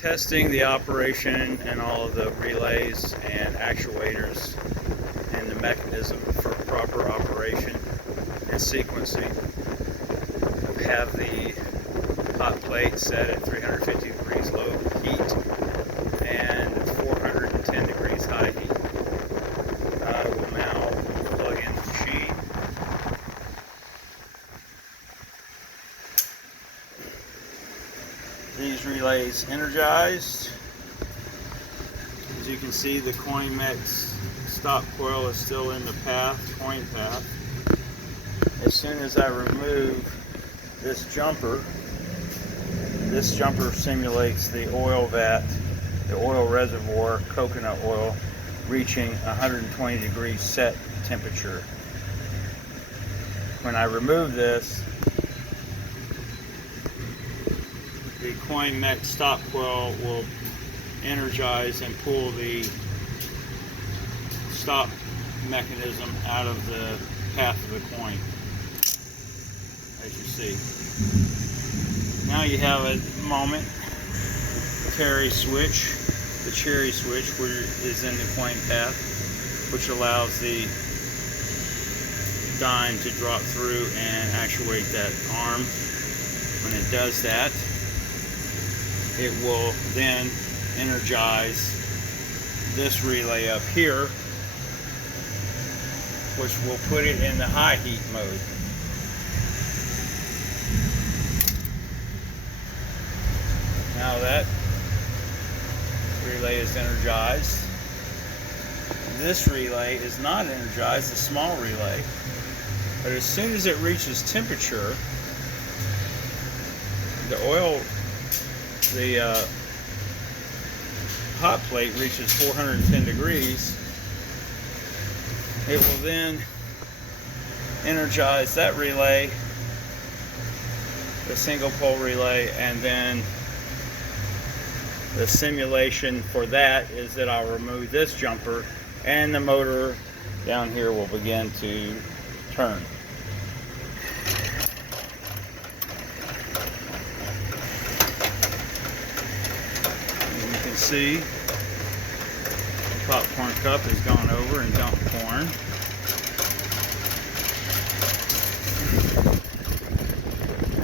testing the operation and all of the relays and actuators and the mechanism for proper operation and sequencing. I have the hot plate set at 350 degrees low heat and 410 degrees high heat. I will now plug in the machine. These relays energized. As you can see, the coin mix stop coil is still in the coin path. As soon as I remove this jumper simulates the oil vat, the oil reservoir, coconut oil, reaching 120 degrees set temperature. When I remove this, the coin mech stop coil will energize and pull the stop mechanism out of the path of the coin, as you see. Now you have a moment, the cherry switch is in the coin path, which allows the dime to drop through and actuate that arm. When it does that, it will then energize this relay up here, which will put it in the high heat mode. Now that relay is energized. This relay is not energized, a small relay, but as soon as it reaches temperature, the hot plate reaches 410 degrees, it will then energize that relay, the single pole relay, and then the simulation for that is that I'll remove this jumper and the motor down here will begin to turn. And you can see the popcorn cup has gone over and dumped corn.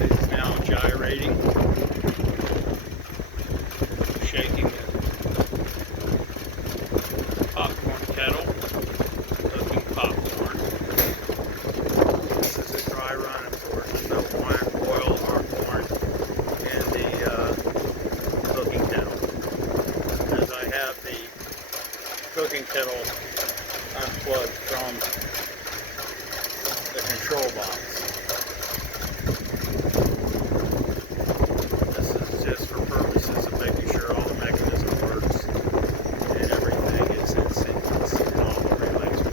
It's now gyrating, shaking the popcorn kettle, cooking popcorn. This is a dry run, of course. There's no oil or corn in the cooking kettle, because I have the cooking kettle unplugged from the control box. This is just for purposes of making sure all the mechanism works and everything is in sequence and all the relays work.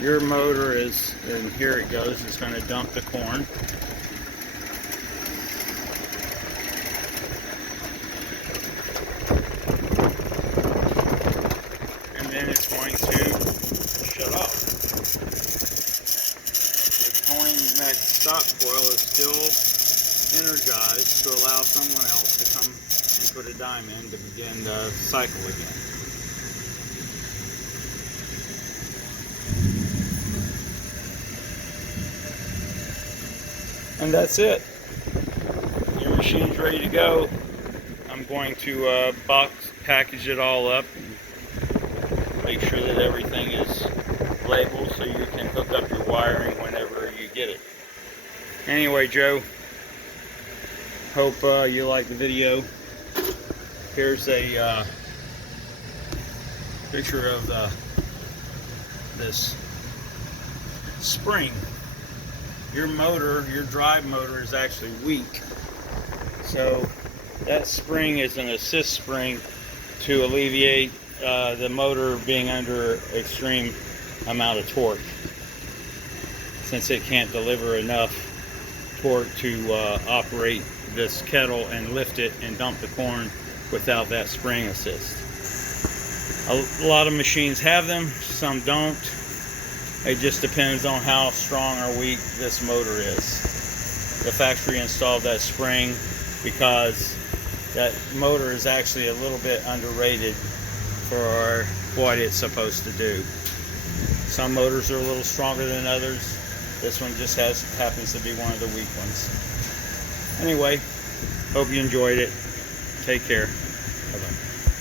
Your motor is, and here it goes, it's going to dump the corn. And then it's going to shut off. The coin mech stop coil is still energized to allow someone else to come and put a dime in to begin the cycle again. And that's it. Your machine's ready to go. I'm going to package it all up and make sure that everything is labeled so you can hook up your wiring whenever you get it. Anyway, Joe, hope you like the video. Here's a picture of this spring. Your motor, your drive motor, is actually weak. So that spring is an assist spring to alleviate the motor being under extreme amount of torque, since it can't deliver enough torque to operate this kettle and lift it and dump the corn without that spring assist. A lot of machines have them, some don't. It just depends on how strong or weak this motor is. The factory installed that spring because that motor is actually a little bit underrated for what it's supposed to do. Some motors are a little stronger than others. This one just happens to be one of the weak ones. Anyway, hope you enjoyed it. Take care.